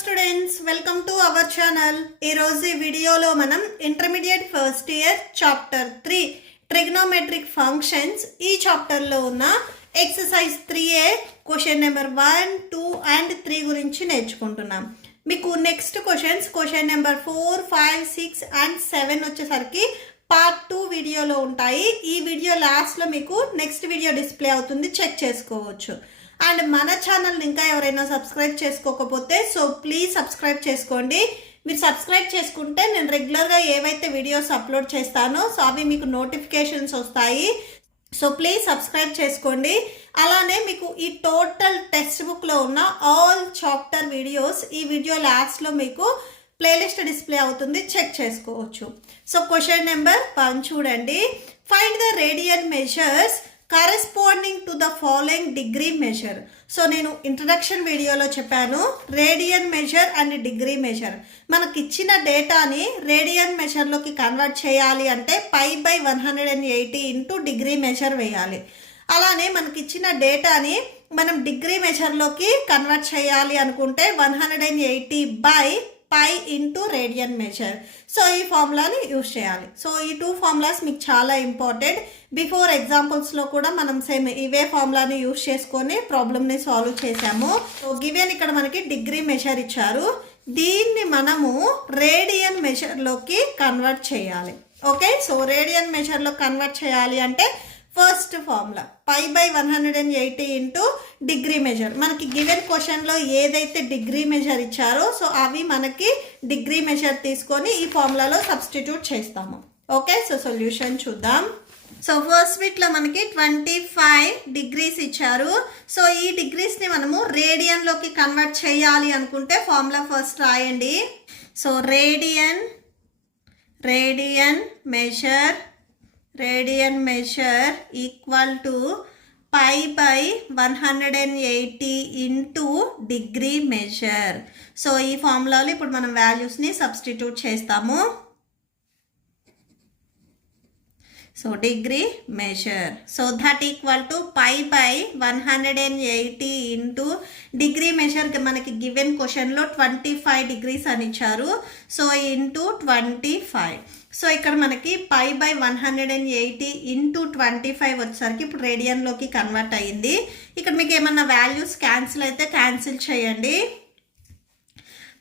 Students, welcome to our channel. ఈరోజు ఈ వీడియోలో మనం intermediate first year chapter 3 trigonometric functions ఈ చాప్టర్లో ఉన్న exercise 3A question number 1, 2 and 3 గురించి నేర్చుకుంటున్నాం. మీకు నెక్స్ట్ క్వశ్చన్ నెంబర్ 4, 5, 6 అండ్ 7 వచ్చేసరికి పార్ట్ 2 వీడియోలో ఉంటాయి. ఈ వీడియో లాస్ట్లో మీకు నెక్స్ట్ వీడియో డిస్ప్లే అవుతుంది, చెక్ చేసుకోవచ్చు. అండ్ మన ఛానల్ని ఇంకా ఎవరైనా సబ్స్క్రైబ్ చేసుకోకపోతే సో ప్లీజ్ సబ్స్క్రైబ్ చేసుకోండి. మీరు సబ్స్క్రైబ్ చేసుకుంటే నేను రెగ్యులర్గా ఏవైతే వీడియోస్ అప్లోడ్ చేస్తానో సో అవి మీకు నోటిఫికేషన్స్ వస్తాయి. సో ప్లీజ్ సబ్స్క్రైబ్ చేసుకోండి. అలానే మీకు ఈ టోటల్ టెక్స్ట్ బుక్లో ఉన్న ఆల్ చాప్టర్ వీడియోస్ ఈ వీడియో లాస్ట్లో మీకు ప్లేలిస్ట్ డిస్ప్లే అవుతుంది, చెక్ చేసుకోవచ్చు. సో క్వశ్చన్ నెంబర్ 1 చూడండి. Find the radian measures corresponding to the following degree measure. So నేను ఇంట్రడక్షన్ వీడియోలో చెప్పాను radian measure and degree measure. మనకి ఇచ్చిన డేటాని రేడియన్ మెజర్లోకి కన్వర్ట్ చేయాలి అంటే π/180 ఇంటూ డిగ్రీ మెజర్ వేయాలి. అలానే మనకి ఇచ్చిన డేటాని మనం డిగ్రీ మెజర్లోకి కన్వర్ట్ చేయాలి అనుకుంటే 180/π ఇంటూ రేడియన్ మెజర్. సో ఈ ఫార్ములాని యూజ్ చేయాలి. సో ఈ 2 ఫార్ములాస్ మీకు చాలా ఇంపార్టెంట్. బిఫోర్ ఎగ్జాంపుల్స్లో కూడా మనం సేమ్ ఇవే ఫార్ములాని యూజ్ చేసుకొని ప్రాబ్లమ్ని సాల్వ్ చేసాము. సో గివెన్ ఇక్కడ మనకి డిగ్రీ మెజర్ ఇచ్చారు, దీన్ని మనము రేడియన్ మెజర్లోకి కన్వర్ట్ చేయాలి. ఓకే, సో రేడియన్ మెజర్లో కన్వర్ట్ చేయాలి అంటే first formula π/180 into degree measure. మనకి గివెన్ క్వశ్చన్లో ఏదైతే డిగ్రీ మెజర్ ఇచ్చారో సో అవి మనకి డిగ్రీ మెజర్ తీసుకొని ఈ ఫార్ములాలో సబ్స్టిట్యూట్ చేస్తాము. ఓకే, సో సొల్యూషన్ చూద్దాం. సో ఫస్ట్ బిట్లో మనకి 25 డిగ్రీస్ ఇచ్చారు. సో ఈ డిగ్రీస్ని మనము రేడియన్లోకి కన్వర్ట్ చేయాలి అనుకుంటే ఫార్ములా ఫస్ట్ రాయండి. So radian measure equal to π/180 into degree measure. So ఈ ఫార్ములాలో ఇప్పుడు మనం వాల్యూస్ని సబ్స్టిట్యూట్ చేస్తాము. So degree measure, so that equal to π/180 into degree measure. మనకి గివెన్ క్వశ్చన్లో 25 డిగ్రీస్ అని ఇచ్చారు. So into 25. సో ఇక్కడ మనకి π/180 ఇంటూ 25 వచ్చేసరికి ఇప్పుడు రేడియన్లోకి కన్వర్ట్ అయ్యింది. ఇక్కడ మీకు ఏమన్నా వాల్యూస్ క్యాన్సిల్ అయితే క్యాన్సిల్ చేయండి.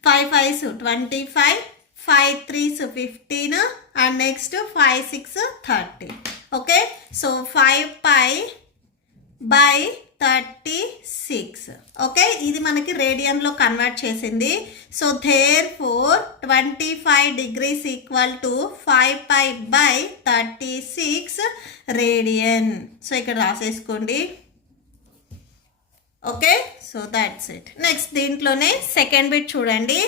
5 5s 25, 5 3s 15 and next 5 6 30. Okay, so 5π/36. Okay, ఇది మనకి రేడియన్లో కన్వర్ట్ చేసింది. So therefore 25 degrees equal to 5π/36 radian. So ఇక్కడ రాసేసుకోండి. Okay, so that's it. Next దీంట్లోనే సెకండ్ బిట్ చూడండి.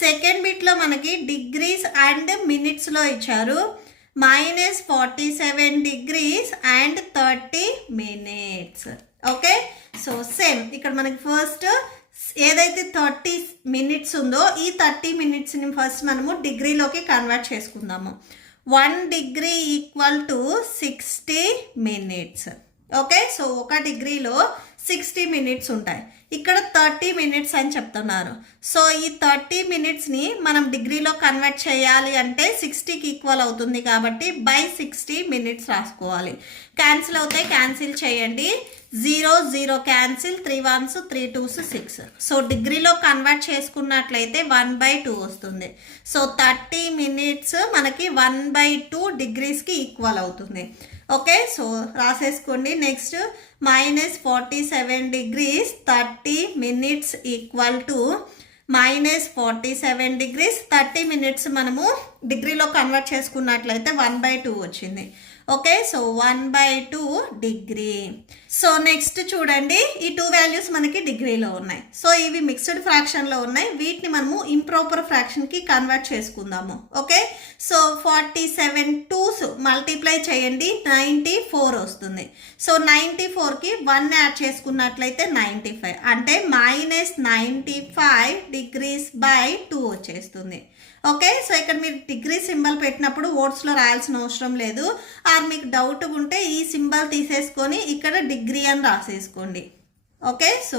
సెకండ్ బిట్లో మనకి డిగ్రీస్ అండ్ మినిట్స్లో ఇచ్చారు. -47 degrees and 30 minutes. Okay, so same ఇక్కడ మనకి ఫస్ట్ ఏదైతే 30 మినిట్స్ ఉందో ఈ 30 మినిట్స్ని ఫస్ట్ మనము డిగ్రీలోకి కన్వర్ట్ చేసుకుందాము. 1 degree equal to 60 minutes. Okay, so 1 డిగ్రీలో 60 మినిట్స్ ఉంటాయి. ఇక్కడ 30 మినిట్స్ అని చెప్తున్నారు. సో ఈ 30 మినిట్స్ని మనం డిగ్రీలో కన్వర్ట్ చేయాలి అంటే 60కి ఈక్వల్ అవుతుంది కాబట్టి /60 మినిట్స్ రాసుకోవాలి. క్యాన్సిల్ అవుతాయి, క్యాన్సిల్ చేయండి. 0 0 క్యాన్సిల్, 3 1s 3 2s 6. సో డిగ్రీలో కన్వర్ట్ చేసుకున్నట్లయితే 1/2 వస్తుంది. సో 30 మినిట్స్ మనకి 1/2 డిగ్రీస్కి ఈక్వల్ అవుతుంది. ఓకే, సో రాసేసుకోండి. Next -47 degrees 30 minutes equal to -47 degrees 30 minutes మనము డిగ్రీలో కన్వర్ట్ చేసుకున్నట్లయితే 1/2 వచ్చింది. Okay, so 1/2 degree. So next చూడండి, ఈ 2 వాల్యూస్ మనకి డిగ్రీలో ఉన్నాయి. సో ఇవి మిక్స్డ్ ఫ్రాక్షన్లో ఉన్నాయి, వీటిని మనము ఇంప్రాపర్ ఫ్రాక్షన్కి కన్వర్ట్ చేసుకుందాము. ఓకే, సో 47 2s మల్టిప్లై చేయండి, 94 వస్తుంది. సో 94కి 1 యాడ్ చేసుకున్నట్లయితే 95 అంటే -95 డిగ్రీస్ బై 2 వచ్చేస్తుంది. ఓకే, సో ఇక్కడ మీరు డిగ్రీ సింబల్ పెట్టినప్పుడు వర్డ్స్లో రాయాల్సిన అవసరం లేదు. ఆర్ మీకు డౌట్ ఉంటే ఈ సింబల్ తీసేసుకొని ఇక్కడ డిగ్రీ అని రాసేసుకోండి. Okay, so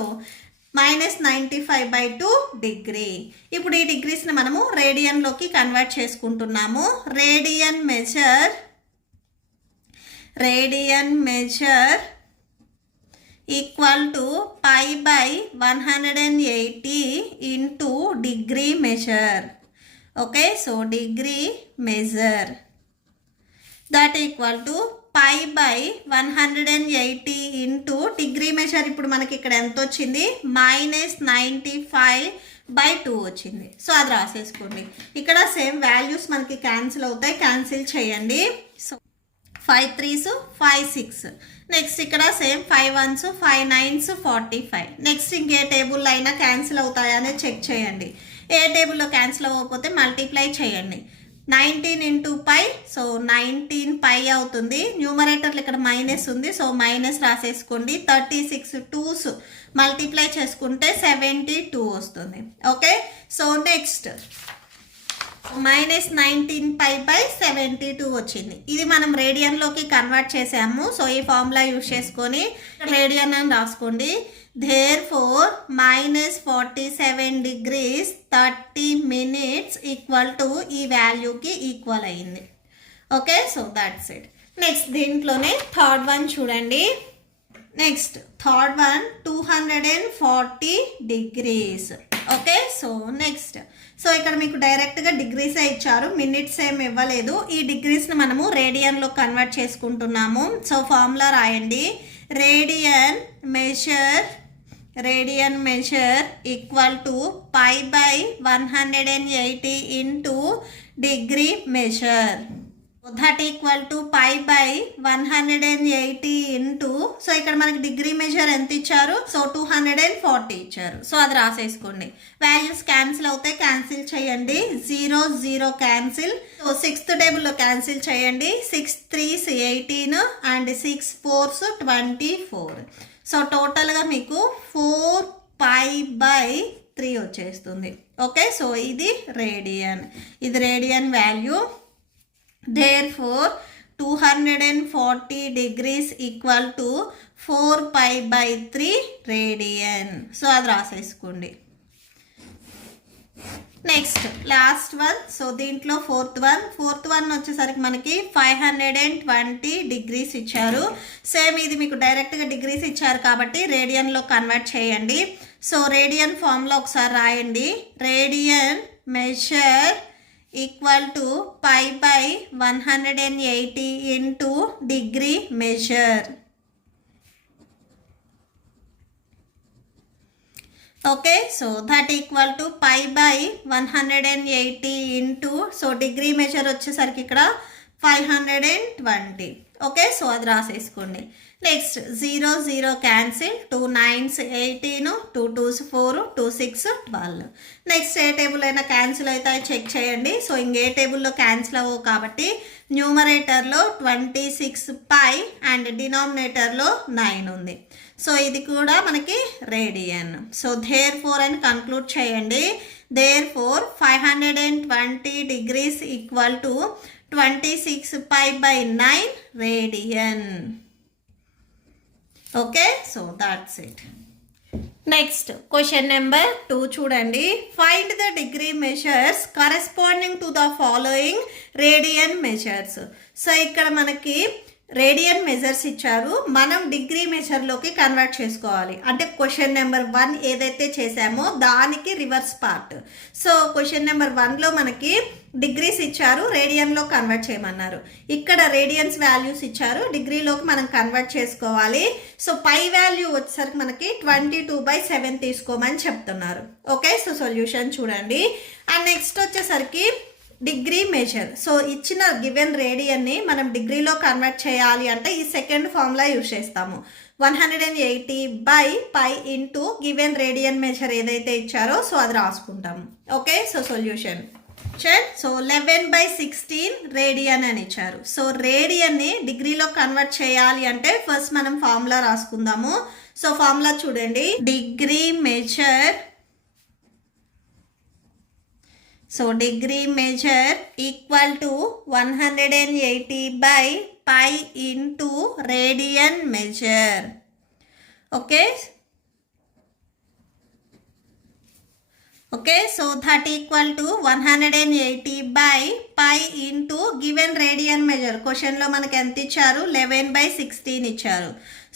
-95/2 degree. ఇప్పుడు ఈ డిగ్రీస్ని మనము రేడియన్లోకి కన్వర్ట్ చేసుకుంటున్నాము. Radian measure equal to π/180 into degree measure. Okay, so degree measure that equal to π/180 into degree measure. ఇప్పుడు మనకి ఇక్కడ ఎంత వచ్చింది? -95/2 వచ్చింది. సో అది రాసేసుకోండి. ఇక్కడ సేమ్ వాల్యూస్ మనకి క్యాన్సిల్ అవుతాయి, క్యాన్సిల్ చేయండి. So 5 3s 5 6. నెక్స్ట్ ఇక్కడ సేమ్ 5 1s 5 9s 45. నెక్స్ట్ ఇంకే టేబుల్లో అయినా క్యాన్సిల్ అవుతాయా అనేది చెక్ చేయండి. ఏ టేబుల్లో క్యాన్సిల్ అవ్వకపోతే మల్టిప్లై చేయండి. 19 ఇంటూ పై, సో 19 పై అవుతుంది. న్యూమరేటర్లు ఇక్కడ మైనస్ ఉంది, సో మైనస్ రాసేసుకోండి. 36 2s మల్టిప్లై చేసుకుంటే 72 వస్తుంది. ఓకే, సో నెక్స్ట్ -19π/72 వచ్చింది. ఇది మనం రేడియన్లోకి కన్వర్ట్ చేసాము. సో ఈ ఫార్ములా యూజ్ చేసుకొని రేడియన్ అని రాసుకోండి. Therefore -47 degrees 30 minutes equal to ఈ వాల్యూకి ఈక్వల్ అయింది. Okay, so that's it. Next దీంట్లోనే థర్డ్ వన్ చూడండి. Next third one 240 degrees. Okay, so next so ఇక్కడ మీకు డైరెక్ట్గా డిగ్రీసే ఇచ్చారు, మినిట్స్ ఏం ఇవ్వలేదు. ఈ డిగ్రీస్ని మనము రేడియన్లో కన్వర్ట్ చేసుకుంటున్నాము. సో ఫార్ములా రాయండి. Radian measure equal to π/180 into degree measure. That equal to π/180 into, so ఇక్కడ మనకి డిగ్రీ మెజర్ ఎంత ఇచ్చారు? సో 240 ఇచ్చారు. సో అది రాసేసుకోండి. వాల్యూస్ క్యాన్సిల్ అవుతాయి, క్యాన్సిల్ చేయండి. 0 0 క్యాన్సిల్. సో 6th టేబుల్లో క్యాన్సిల్ చేయండి. 6 3s 18 అండ్ 6 4s 24. సో టోటల్గా మీకు 4π/3 వచ్చేస్తుంది. ఓకే, సో ఇది radian value. Therefore 240 degrees equal to 4π/3 radian. So అది రాసేసుకోండి. Next last one. సో దీంట్లో ఫోర్త్ వన్ వచ్చేసరికి మనకి 520 degrees ఇచ్చారు. సేమ్ ఇది మీకు డైరెక్ట్గా డిగ్రీస్ ఇచ్చారు కాబట్టి రేడియన్లో కన్వర్ట్ చేయండి. సో రేడియన్ ఫామ్లో ఒకసారి రాయండి. Radian measure equal to π/180 into degree measure. Okay, so that equal to π/180 into, so degree measure వచ్చేసరికి ఇక్కడ 520. ఓకే, సో అది రాసేసుకోండి. Next 0 0 cancel. 2 9s 18, 2 2s 4, 2 6 12. Next ఏ టేబుల్ అయినా క్యాన్సిల్ అవుతాయి చెక్ చేయండి. సో ఇంకే టేబుల్లో క్యాన్సిల్ అవ్వవు కాబట్టి న్యూమరేటర్లో 26π అండ్ డినామినేటర్లో 9 ఉంది. సో ఇది కూడా మనకి రేడియన్. సో therefore అని కన్క్లూడ్ చేయండి. therefore 520 degrees equal to 26π/9 radian. Okay, so that's it. Next question number 2 చూడండి. Find the degree measures corresponding to the following radian measures. So ఇక్కడ మనకి రేడియన్ మెజర్స్ ఇచ్చారు, మనం డిగ్రీ మెజర్లోకి కన్వర్ట్ చేసుకోవాలి. అంటే question number 1 ఏదైతే చేసామో దానికి reverse part. So question number 1లో మనకి డిగ్రీస్ ఇచ్చారు, రేడియన్లో కన్వర్ట్ చేయమన్నారు. ఇక్కడ రేడియన్స్ వాల్యూస్ ఇచ్చారు, డిగ్రీలోకి మనం కన్వర్ట్ చేసుకోవాలి. సో పై వాల్యూ వచ్చేసరికి మనకి 22/7 తీసుకోమని చెప్తున్నారు. ఓకే, సో సొల్యూషన్ చూడండి. అండ్ నెక్స్ట్ వచ్చేసరికి డిగ్రీ మెజర్. సో ఇచ్చిన గివెన్ రేడియన్ని మనం డిగ్రీలో కన్వర్ట్ చేయాలి అంటే ఈ సెకండ్ ఫార్ములా యూజ్ చేస్తాము. 180/π ఇంటూ గివెన్ రేడియన్ మెజర్ ఏదైతే ఇచ్చారో సో అది రాసుకుంటాము. Okay, so solution. So 11/16 radian అని ఇచ్చారు. సో రేడియన్ని డిగ్రీలో కన్వర్ట్ చేయాలి అంటే ఫస్ట్ మనం ఫార్ములా రాసుకుందాము. సో ఫార్ములా చూడండి. Degree measure, so degree measure equal to 180/π into radian measure. Okay, okay, so that equal to 180 by pi into given radian measure. క్వశ్చన్లో మనకి ఎంత ఇచ్చారు? 11/16 ఇచ్చారు.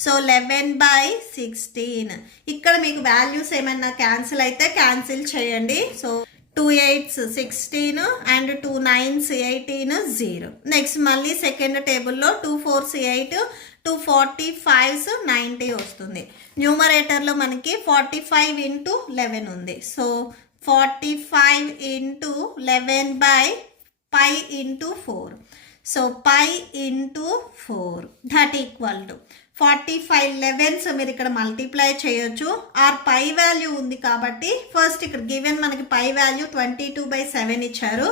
సో 11/16. ఇక్కడ మీకు వాల్యూస్ ఏమైనా క్యాన్సిల్ అయితే క్యాన్సిల్ చేయండి. So 2 8s 16 and 2 9s 18 0. Next మళ్ళీ సెకండ్ టేబుల్లో 2 4s 8, 2 45s 90 వస్తుంది. న్యూమరేటర్లో మనకి 45 ఇంటూ 11 ఉంది. So 45 into 11 by pi into 4. So pi into 4 that equal to 45 11s మీరు ఇక్కడ మల్టిప్లై చేయొచ్చు. ఆర్ పై వాల్యూ ఉంది కాబట్టి ఫస్ట్ ఇక్కడ గివెన్ మనకి పై వాల్యూ 22/7 ఇచ్చారు,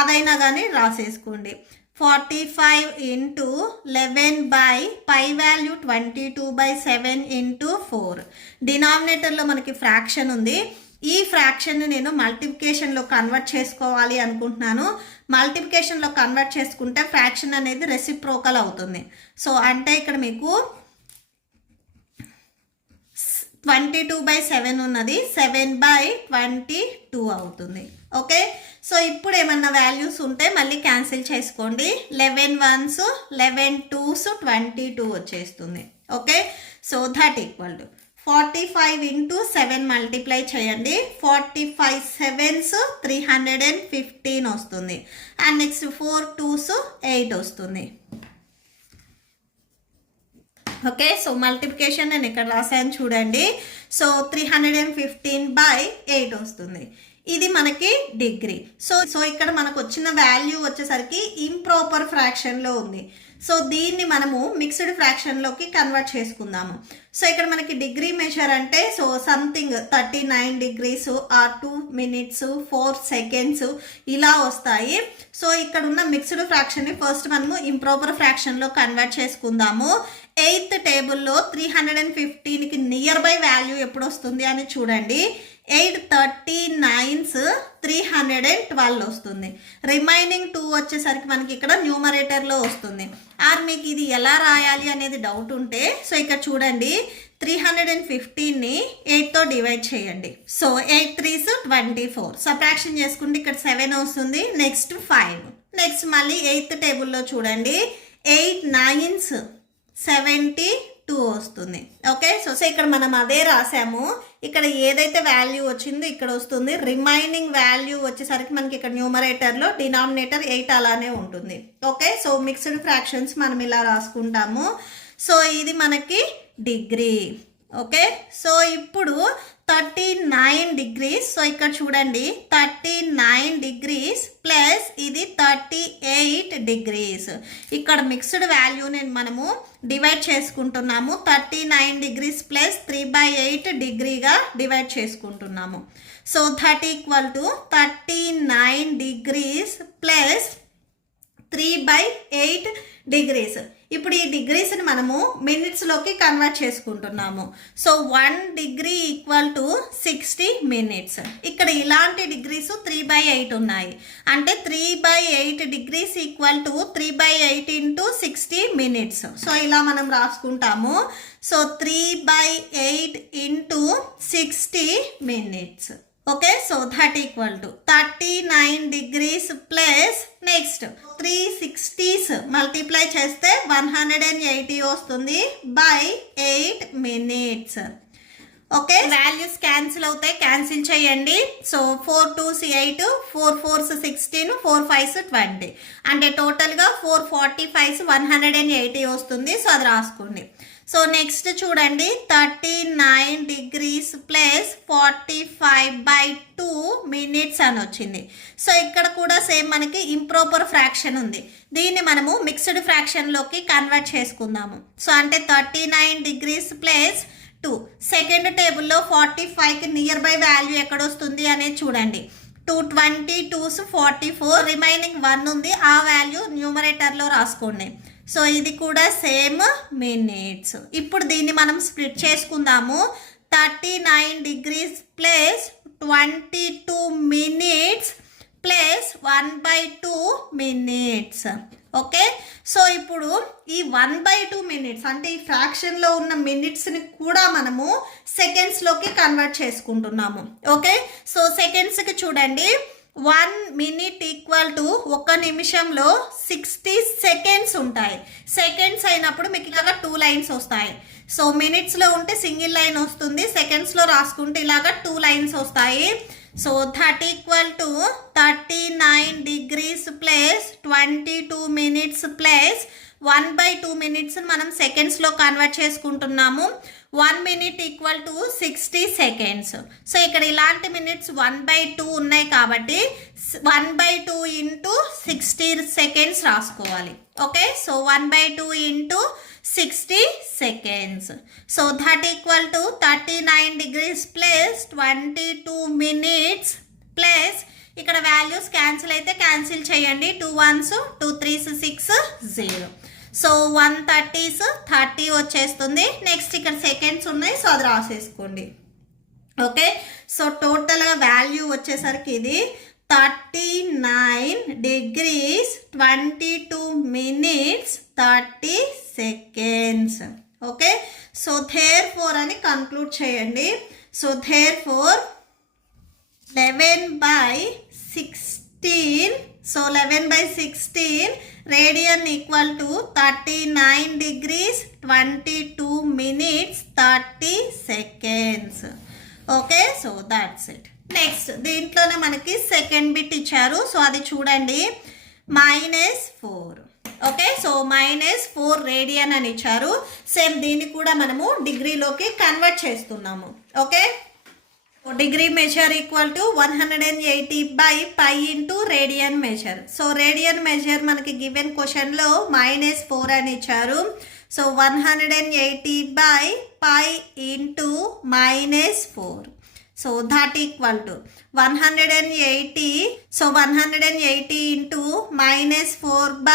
అదైనా కానీ రాసేసుకోండి. 45 into 11 by pi value 22/7 into 4. డినామినేటర్లో మనకి ఫ్రాక్షన్ ఉంది. ఈ ఫ్రాక్షన్ నేను మల్టిప్లికేషన్లో కన్వర్ట్ చేసుకోవాలి అనుకుంటున్నాను. మల్టిప్లికేషన్లో కన్వర్ట్ చేసుకుంటే ఫ్రాక్షన్ అనేది రెసిప్రోకల్ అవుతుంది. సో అంటే ఇక్కడ మీకు 22/7 ఉన్నది 7/22 అవుతుంది. ఓకే, సో ఇప్పుడు ఏమన్నా వాల్యూస్ ఉంటే మళ్ళీ క్యాన్సిల్ చేసుకోండి. 11 1s 11 2s 22 వచ్చేస్తుంది. Okay, so that equal to 45 into 7 multiply చేయండి. 45 7s 315 వస్తుంది. అండ్ నెక్స్ట్ 4 2s 8 వస్తుంది. ఓకే, సో మల్టిప్లికేషన్ నేను ఇక్కడ రాశాను చూడండి. సో 315/8 వస్తుంది. ఇది మనకి డిగ్రీ. సో ఇక్కడ మనకు వచ్చిన వాల్యూ వచ్చేసరికి ఇంప్రాపర్ ఫ్రాక్షన్లో ఉంది. సో దీన్ని మనము మిక్స్డ్ ఫ్రాక్షన్లోకి కన్వర్ట్ చేసుకుందాము. సో ఇక్కడ మనకి డిగ్రీ మెజర్ అంటే so something 39 degrees or 2 minutes 4 seconds ఇలా వస్తాయి. సో ఇక్కడ ఉన్న మిక్స్డ్ ఫ్రాక్షన్ని ఫస్ట్ మనము ఇంప్రాపర్ ఫ్రాక్షన్లో కన్వర్ట్ చేసుకుందాము. 8th టేబుల్లో 315కి నియర్ బై వాల్యూ ఎప్పుడు వస్తుంది అని చూడండి. 8 39s 312 వస్తుంది. రిమైనింగ్ 2 వచ్చేసరికి మనకి ఇక్కడ న్యూమరేటర్లో వస్తుంది. ఆర్ మీకు ఇది ఎలా రాయాలి అనేది డౌట్ ఉంటే సో ఇక్కడ చూడండి, 315ని 8తో డివైడ్ చేయండి. So 8 3s 24. సబ్ట్రాక్షన్ చేసుకుంటే ఇక్కడ 7 వస్తుంది. నెక్స్ట్ 5. నెక్స్ట్ మళ్ళీ 8th టేబుల్లో చూడండి, 8 9s 72 వస్తుంది. ఓకే, సో ఇక్కడ మనం అదే రాసాము. ఇక్కడ ఏదైతే వాల్యూ వచ్చిందో ఇక్కడ వస్తుంది. రిమైనింగ్ వాల్యూ వచ్చేసరికి మనకి ఇక్కడ న్యూమరేటర్లో డినామినేటర్ 8 అలానే ఉంటుంది. ఓకే, సో మిక్స్డ్ ఫ్రాక్షన్స్ మనం ఇలా రాసుకుంటాము. సో ఇది మనకి డిగ్రీ. ఓకే, సో ఇప్పుడు 39 degrees. సో ఇక్కడ చూడండి 39 degrees ప్లస్ ఇది 38 degrees. ఇక్కడ మిక్స్డ్ వాల్యూని మనము డివైడ్ చేసుకుంటున్నాము. 39 degrees ప్లస్ 3/8 డిగ్రీగా డివైడ్ చేసుకుంటున్నాము. So that equal to 39 degrees plus 3/8 degrees. ఇప్పుడు ఈ డిగ్రీస్ని మనము మినిట్స్లోకి కన్వర్ట్ చేసుకుంటున్నాము. So 1 degree equal to 60 minutes. ఇక్కడ ఇలాంటి డిగ్రీస్ 3/8 ఉన్నాయి. అంటే 3/8 degrees equal to 3/8 into 60 minutes. So ఇలా మనం రాసుకుంటాము. So 3/8 into 60 minutes. Okay, so that equal to 39 degrees plus next 360s multiply చేస్తే 180 వస్తుంది by 8 minutes. Okay, values cancel అవుతాయి, క్యాన్సిల్ చేయండి. So 4 2s 8, 4 4s 16, 4 5s 20. అంటే టోటల్గా 445s 180 వస్తుంది. సో అది రాసుకోండి. సో నెక్స్ట్ చూడండి 39 degrees ప్లస్ 45/2 minutes అని వచ్చింది. సో ఇక్కడ కూడా సేమ్ మనకి ఇంప్రాపర్ ఫ్రాక్షన్ ఉంది. దీన్ని మనము మిక్స్డ్ ఫ్రాక్షన్లోకి కన్వర్ట్ చేసుకుందాము. సో అంటే 39 degrees ప్లస్ 2. సెకండ్ టేబుల్లో 45కి నియర్ బై వాల్యూ ఎక్కడ వస్తుంది అనేది చూడండి. 222s 44, రిమైనింగ్ 1 ఉంది. ఆ వాల్యూ న్యూమరేటర్లో రాసుకోండి. సో ఇది కూడా సేమ్ మినిట్స్. ఇప్పుడు దీన్ని మనం స్ప్లిట్ చేసుకుందాము. 39 degrees plus 22 minutes plus 1/2 minutes. Okay, so ఇప్పుడు ఈ 1/2 మినిట్స్ అంటే ఈ ఫ్రాక్షన్లో ఉన్న మినిట్స్ని కూడా మనము సెకండ్స్లోకి కన్వర్ట్ చేసుకుంటున్నాము. ఓకే, సో సెకండ్స్కి చూడండి, 1 మినిట్ ఈక్వల్ టు 1 నిమిషంలో 60 సెకండ్స్ ఉంటాయి. సెకండ్స్ అయినప్పుడు మీకు ఇలాగా 2 లైన్స్ వస్తాయి. సో మినిట్స్లో ఉంటే సింగిల్ లైన్ వస్తుంది, సెకండ్స్లో రాసుకుంటే ఇలాగా 2 లైన్స్ వస్తాయి. So 30 equal to 39 degrees plus 22 minutes plus 1/2 minutes మనం సెకండ్స్లో కన్వర్ట్ చేసుకుంటున్నాము. 1 minute equal to 60 seconds. So ఇక్కడ ఇలాంటి మినిట్స్ 1/2 ఉన్నాయి కాబట్టి 1/2 ఇంటూ 60 సెకండ్స్ రాసుకోవాలి. Okay, so 1/2 into 60 seconds. So that equal to 39 degrees plus 22 minutes plus ఇక్కడ వాల్యూస్ క్యాన్సిల్ అయితే క్యాన్సిల్ చేయండి. 2 1s 2 3s 6 0. సో 130s 30 వచ్చేస్తుంది. నెక్స్ట్ ఇక్కడ సెకండ్స్ ఉన్నాయి, సో అది రాసేసుకోండి. ఓకే, సో టోటల్గా వాల్యూ వచ్చేసరికి ఇది 39 degrees 22 minutes 30 seconds. Okay, so therefore అని కంక్లూడ్ చేయండి. So therefore 11/16, so 11/16 radian equal to 39 degrees 22 minutes 30 seconds. Okay, so that's it. Next దీంట్లోనే మనకి సెకండ్ బిట్ ఇచ్చారు, సో అది చూడండి, -4. ఓకే, సో -4 రేడియన్ అని ఇచ్చారు. సేమ్ దీన్ని కూడా మనము డిగ్రీలోకి కన్వర్ట్ చేస్తున్నాము. Okay, degree measure equal to 180/π into radian measure. So radian measure మనకి గివెన్ క్వశ్చన్లో -4 అని ఇచ్చారు. So 180/π into -4. So that equal to 180. So 180 into -4/π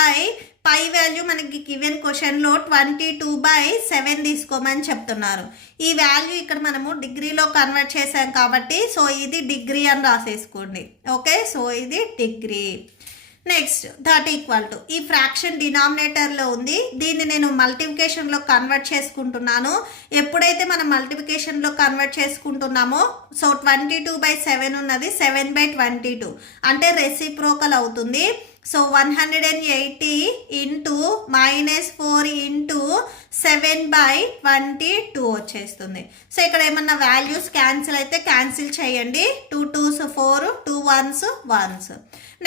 value మనకి గివెన్ క్వశ్చన్లో 22/7 తీసుకోమని చెప్తున్నారు. ఈ వాల్యూ ఇక్కడ మనము డిగ్రీలో కన్వర్ట్ చేసాం కాబట్టి సో ఇది డిగ్రీ అని రాసేసుకోండి. ఓకే, సో ఇది degree. Next that equal to ఈ ఫ్రాక్షన్ డినామినేటర్లో ఉంది, దీన్ని నేను మల్టిప్లికేషన్లో కన్వర్ట్ చేసుకుంటున్నాను. ఎప్పుడైతే మనం మల్టిప్లికేషన్లో కన్వర్ట్ చేసుకుంటున్నామో సో 22/7 ఉన్నది 7/22 అంటే రెసిప్రోకల్ అవుతుంది. సో 180 ఇంటూ -4 ఇంటూ 7/22 వచ్చేస్తుంది. సో ఇక్కడ ఏమన్నా వాల్యూస్ క్యాన్సిల్ అయితే క్యాన్సిల్ చేయండి. 2 2s 4, 2 1s 1s.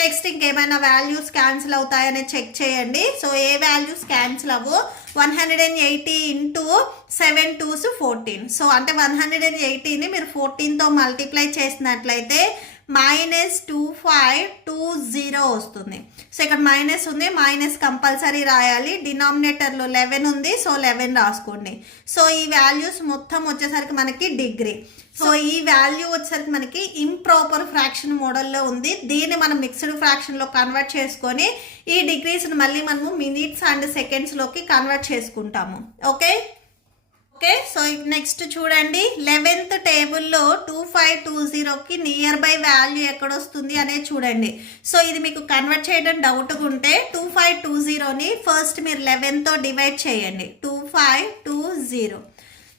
నెక్స్ట్ ఇంకేమైనా వాల్యూస్ క్యాన్సిల్ అవుతాయని చెక్ చేయండి. సో ఏ వాల్యూస్ క్యాన్సిల్ అవ్వో 180 ఇంటూ 7 2s 14. సో అంటే 180ని మీరు 14తో మల్టిప్లై చేసినట్లయితే -2520 వస్తుంది. సో ఇక్కడ మైనస్ ఉంది, మైనస్ కంపల్సరీ రాయాలి. డినామినేటర్లో 11 ఉంది, సో 11 రాసుకోండి. సో ఈ వాల్యూస్ మొత్తం వచ్చేసరికి మనకి డిగ్రీ. సో ఈ వాల్యూ వచ్చేసరికి మనకి ఇంప్రాపర్ ఫ్రాక్షన్ మోడల్లో ఉంది. దీన్ని మనం మిక్స్డ్ ఫ్రాక్షన్లో కన్వర్ట్ చేసుకొని ఈ డిగ్రీస్ని మళ్ళీ మనము మినిట్స్ అండ్ సెకండ్స్లోకి కన్వర్ట్ చేసుకుంటాము. ఓకే, సో నెక్స్ట్ చూడండి, 11th టేబుల్లో 2520కి నియర్ బై వాల్యూ ఎక్కడొస్తుంది అనేది చూడండి. సో ఇది మీకు కన్వర్ట్ చేయడం డౌట్గా ఉంటే 2520ని ఫస్ట్ మీరు 11తో డివైడ్ చేయండి. 2520.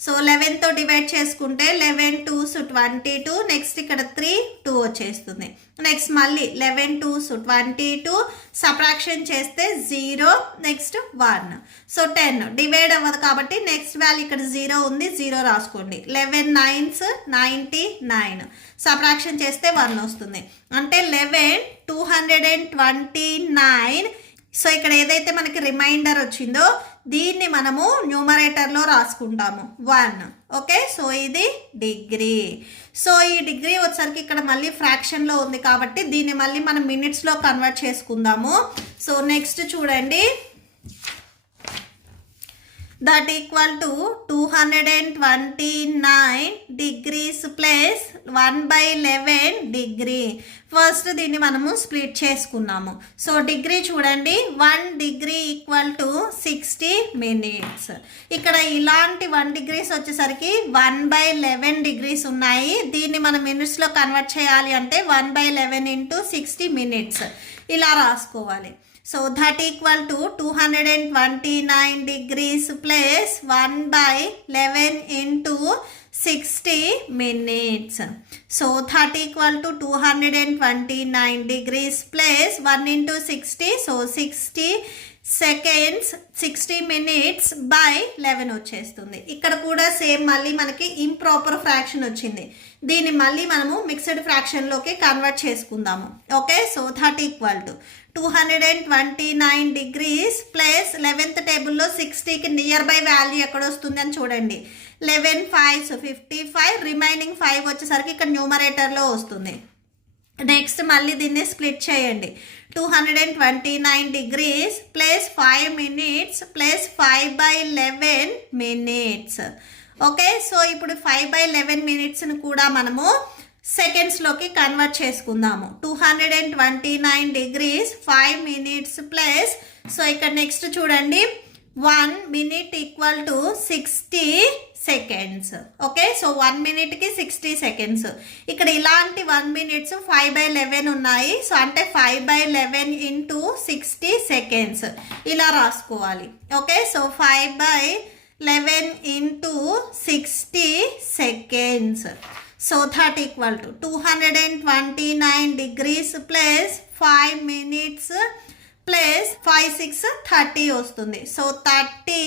సో 11తో డివైడ్ చేసుకుంటే 11 2s 22. నెక్స్ట్ ఇక్కడ 3 2 వచ్చేస్తుంది. నెక్స్ట్ మళ్ళీ 11 2s 22. సబ్ట్రాక్షన్ చేస్తే 0. నెక్స్ట్ 1. సో 10 డివైడ్ అవ్వదు కాబట్టి నెక్స్ట్ వాల్యూ ఇక్కడ 0 ఉంది, 0 రాసుకోండి. 11 9s 99. సబ్ట్రాక్షన్ చేస్తే 1 వస్తుంది. అంటే 11 229. సో ఇక్కడ ఏదైతే మనకి రిమైండర్ వచ్చిందో దీన్ని మనము న్యూమరేటర్లో రాసుకుంటాము 1. ఓకే, సో ఇది డిగ్రీ. సో ఈ డిగ్రీ వచ్చేసరికి ఇక్కడ మళ్ళీ ఫ్రాక్షన్లో ఉంది కాబట్టి దీన్ని మళ్ళీ మనం మినిట్స్లో కన్వర్ట్ చేసుకుందాము. సో నెక్స్ట్ చూడండి, that equal to 229 degrees plus 1/11 degree. First దీన్ని మనము స్ప్లిట్ చేసుకున్నాము. సో డిగ్రీ చూడండి, 1 డిగ్రీ ఈక్వల్ టు 60 minutes. ఇక్కడ ఇలాంటి 1 degrees వచ్చేసరికి 1/11 degrees ఉన్నాయి. దీన్ని మనం మినిట్స్లో కన్వర్ట్ చేయాలి అంటే 1/11 into 60 minutes ఇలా రాసుకోవాలి. So that equal to 229 degrees plus 1/11 into 60 minutes. So that equal to 229 degrees plus 1 into 60. So 60 seconds 60 minutes by 11 వచ్చేస్తుంది. ఇక్కడ కూడా సేమ్ మళ్ళీ మనకి ఇంప్రాపర్ ఫ్రాక్షన్ వచ్చింది. దీన్ని మళ్ళీ మనము మిక్స్డ్ ఫ్రాక్షన్లోకి కన్వర్ట్ చేసుకుందాము. Okay, so that equal to 229 degrees plus 11th టేబుల్లో 60కి నియర్ బై వాల్యూ ఎక్కడ వస్తుంది అని చూడండి. 11 5 55, రిమైనింగ్ 5 వచ్చేసరికి ఇక్కడ న్యూమరేటర్లో వస్తుంది. నెక్స్ట్ మళ్ళీ దీన్ని స్ప్లిట్ చేయండి. 229 degrees plus 5 minutes plus 5/11 minutes. Okay, so ఇప్పుడు 5/11 minutesని కూడా మనము సెకండ్స్లోకి కన్వర్ట్ చేసుకుందాము. 229 degrees 5 minutes ప్లస్, సో ఇక్కడ నెక్స్ట్ చూడండి 1 minute equal to 60 seconds. Okay, so 1 minuteకి 60 seconds. ఇక్కడ ఇలాంటి 1 minutes 5/11 ఉన్నాయి. సో అంటే 5/11 into 60 seconds ఇలా రాసుకోవాలి. Okay, so 5/11 into 60 seconds. So that equal to 229 degrees plus 5 minutes plus 5 6 30 వస్తుంది. సో 30,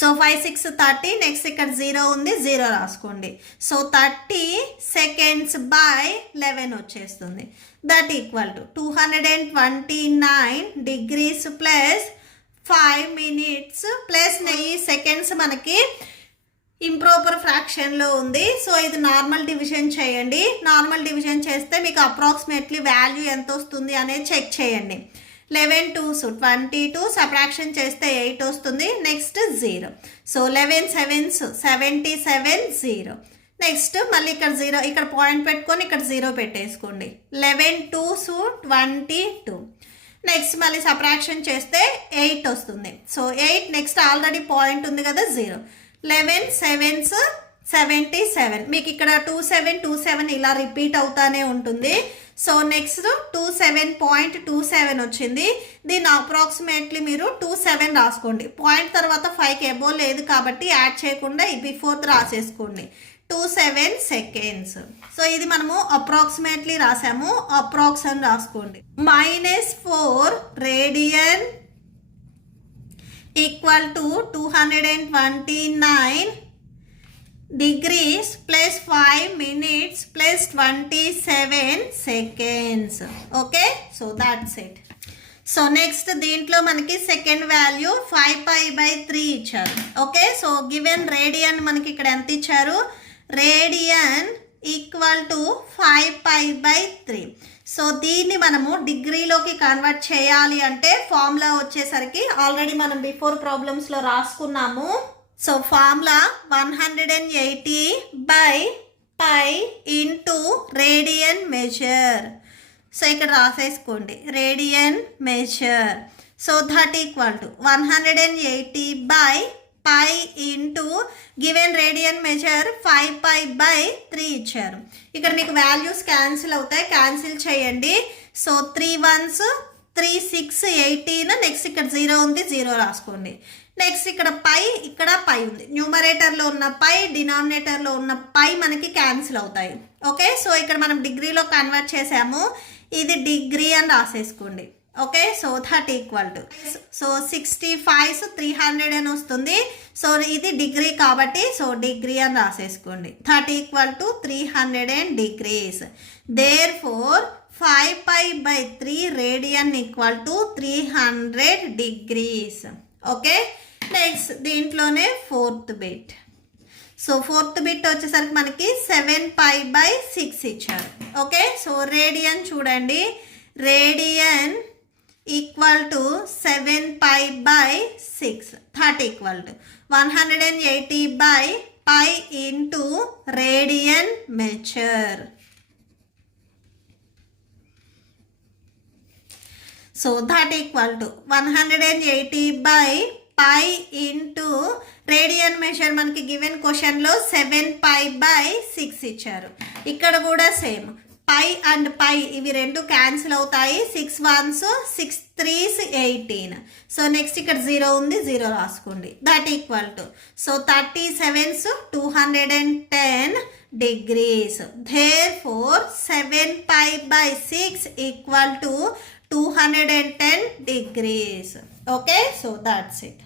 సో 5 6 30, నెక్స్ట్ ఇక్కడ 0 ఉంది, 0 రాసుకోండి. సో 30 seconds by 11 వచ్చేస్తుంది. That equal to 229 degrees plus 5 minutes plus ఈ సెకండ్స్ మనకి ఇంప్రాపర్ ఫ్రాక్షన్లో ఉంది. సో ఇది నార్మల్ డివిజన్ చేయండి. నార్మల్ డివిజన్ చేస్తే మీకు అప్రాక్సిమేట్లీ వాల్యూ ఎంత వస్తుంది అనేది చెక్ చేయండి. 11 2s 22, సబ్ట్రాక్షన్ చేస్తే 8 వస్తుంది. నెక్స్ట్ 0. So 11 7s 77, 0. నెక్స్ట్ మళ్ళీ ఇక్కడ 0, ఇక్కడ పాయింట్ పెట్టుకొని ఇక్కడ 0 పెట్టేసుకోండి. 11 2s 22. నెక్స్ట్ మళ్ళీ సబ్ట్రాక్షన్ చేస్తే 8 వస్తుంది. సో 8, నెక్స్ట్ ఆల్రెడీ పాయింట్ ఉంది కదా 0. 11 7s 77. మీకు ఇక్కడ 27 ఇలా రిపీట్ అవుతానే ఉంటుంది. సో నెక్స్ట్ 27.27 వచ్చింది. దీన్ని అప్రాక్సిమేట్లీ మీరు 27 రాసుకోండి. పాయింట్ తర్వాత 5కి ఎబో లేదు కాబట్టి యాడ్ చేయకుండా బిఫోర్ రాసేసుకోండి. 27 seconds. సో ఇది మనము అప్రాక్సిమేట్లీ రాసాము, అప్రాక్స్ అని రాసుకోండి. -4 radian equal to 229 degrees plus 5 minutes plus 27 seconds. Okay, so that's it. So next దీంట్లో మనకి సెకండ్ వాల్యూ 5π/3 ఇచ్చారు. ఓకే, సో గివెన్ రేడియన్ మనకి ఇక్కడ ఎంత ఇచ్చారు, రేడియన్ ఈక్వల్ టు 5π/3. సో దీన్ని మనము డిగ్రీలోకి కన్వర్ట్ చేయాలి అంటే ఫార్ములా వచ్చేసరికి ఆల్రెడీ మనం బిఫోర్ ప్రాబ్లమ్స్లో రాసుకున్నాము. So formula 180/π into radian measure. So ఇక్కడ రాసేసుకోండి radian measure. So that equal to 180/π into given radian measure 5π/3 ఇచ్చారు. ఇక్కడ మీకు వాల్యూస్ క్యాన్సిల్ అవుతాయి, క్యాన్సిల్ చేయండి. సో 3 1s 3 6 18, నెక్స్ట్ ఇక్కడ 0 ఉంది, 0 రాసుకోండి. నెక్స్ట్ ఇక్కడ పై ఉంది. న్యూమరేటర్లో ఉన్న పై, డినామినేటర్లో ఉన్న పై మనకి క్యాన్సిల్ అవుతాయి. ఓకే, సో ఇక్కడ మనం డిగ్రీలో కన్వర్ట్ చేసాము, ఇది డిగ్రీ అని రాసేసుకోండి. Okay, so that equal to, so 65 300 అని వస్తుంది. సో ఇది డిగ్రీ కాబట్టి సో డిగ్రీ అని రాసేసుకోండి. That equal to 300 degrees. Therefore 5π/3 radian equal to 300 degrees. Okay, next దీంట్లోనే fourth bit. So fourth bit వచ్చేసరికి మనకి 7π/6 ఇచ్చారు. ఓకే, సో రేడియన్ చూడండి, radian equal to 7 pi by 6. That equal to 180 by pi into radian measure. So that equal to 180 by pi into radian measure మనకి given క్వశ్చన్లో 7 pi by 6 ఇచ్చారు. ఇక్కడ కూడా same pi and పై ఇవి రెండు cancel అవుతాయి. 6 1s 6 3s 18. So next ఇక్కడ 0 ఉంది, 0 రాసుకోండి. That equal to so 37s 210 degrees. Therefore 7 pi by 6 equal to 210 degrees. Okay, so that's it.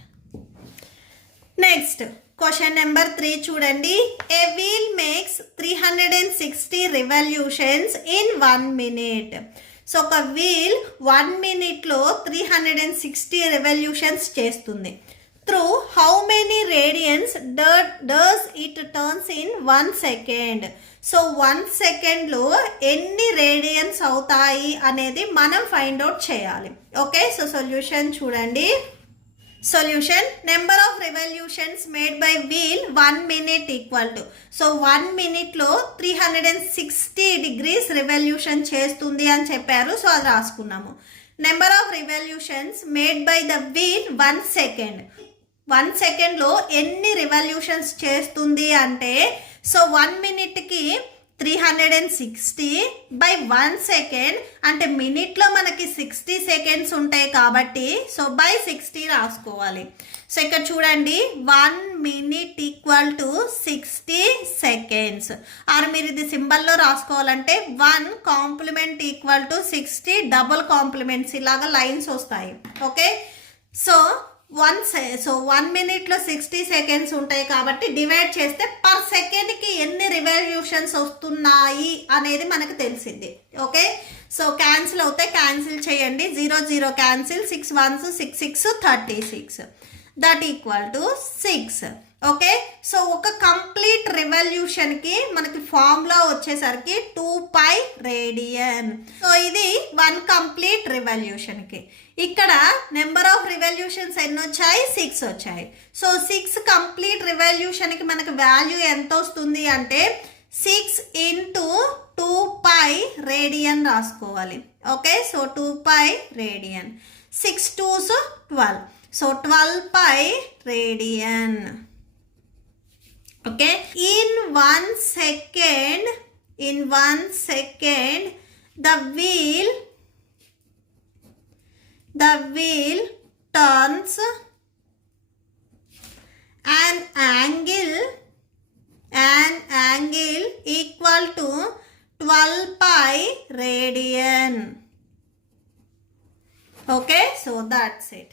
Next question number 3 చూడండి. A wheel makes 360 revolutions in 1 minute. So ఒక wheel 1 మినిట్లో 360 revolutions చేస్తుంది. Through how many radians does it turns in 1 second. So 1 సెకండ్లో ఎన్ని radians అవుతాయి అనేది మనం find out చేయాలి. ఓకే, సో సొల్యూషన్ చూడండి. Solution number of revolutions made by wheel 1 minute equal to so 1 మినిట్లో 360 degrees రెవల్యూషన్ చేస్తుంది అని చెప్పారు. సో అది రాసుకున్నాము. Number of revolutions made by the wheel 1 second. 1 సెకండ్లో ఎన్ని రెవల్యూషన్స్ చేస్తుంది అంటే సో 1 మినిట్కి 360 by 1 సెకండ్ అంటే మినిట్లో మనకి 60 సెకండ్స్ ఉంటాయి కాబట్టి సో బై 60 రాసుకోవాలి. సో ఇక్కడ చూడండి 1 minute equal to 60 seconds. Or మీరు ఇది సింబల్లో రాసుకోవాలంటే 1 complement equal to 60 double complements ఇలాగా లైన్స్ వస్తాయి. ఓకే, సో 1 మినిట్లో 60 సెకండ్స్ ఉంటాయి కాబట్టి డివైడ్ చేస్తే పర్ సెకండ్కి ఎన్ని రివల్యూషన్స్ వస్తున్నాయి అనేది మనకు తెలిసింది. ఓకే, సో క్యాన్సిల్ అవుతే క్యాన్సిల్ చేయండి. 0 0 cancel, 6 1s 6 6 36. That equal to 6. Okay, so ఒక కంప్లీట్ రెవల్యూషన్కి మనకి ఫార్ములా వచ్చేసరికి 2 pi రేడియన్. సో ఇది 1 కంప్లీట్ రెవల్యూషన్కి. ఇక్కడ నెంబర్ ఆఫ్ రివల్యూషన్స్ ఎన్ని వచ్చాయి? 6 వచ్చాయి. సో 6 కంప్లీట్ రివల్యూషన్కి మనకు వాల్యూ ఎంత వస్తుంది అంటే 6 into 2 pi రేడియన్ రాసుకోవాలి. Okay, so 2 pi radian. 6 2s 12. So 12 pi radian. Okay, in 1 second the wheel turns an angle equal to 12 pi radian. Okay, so that's it.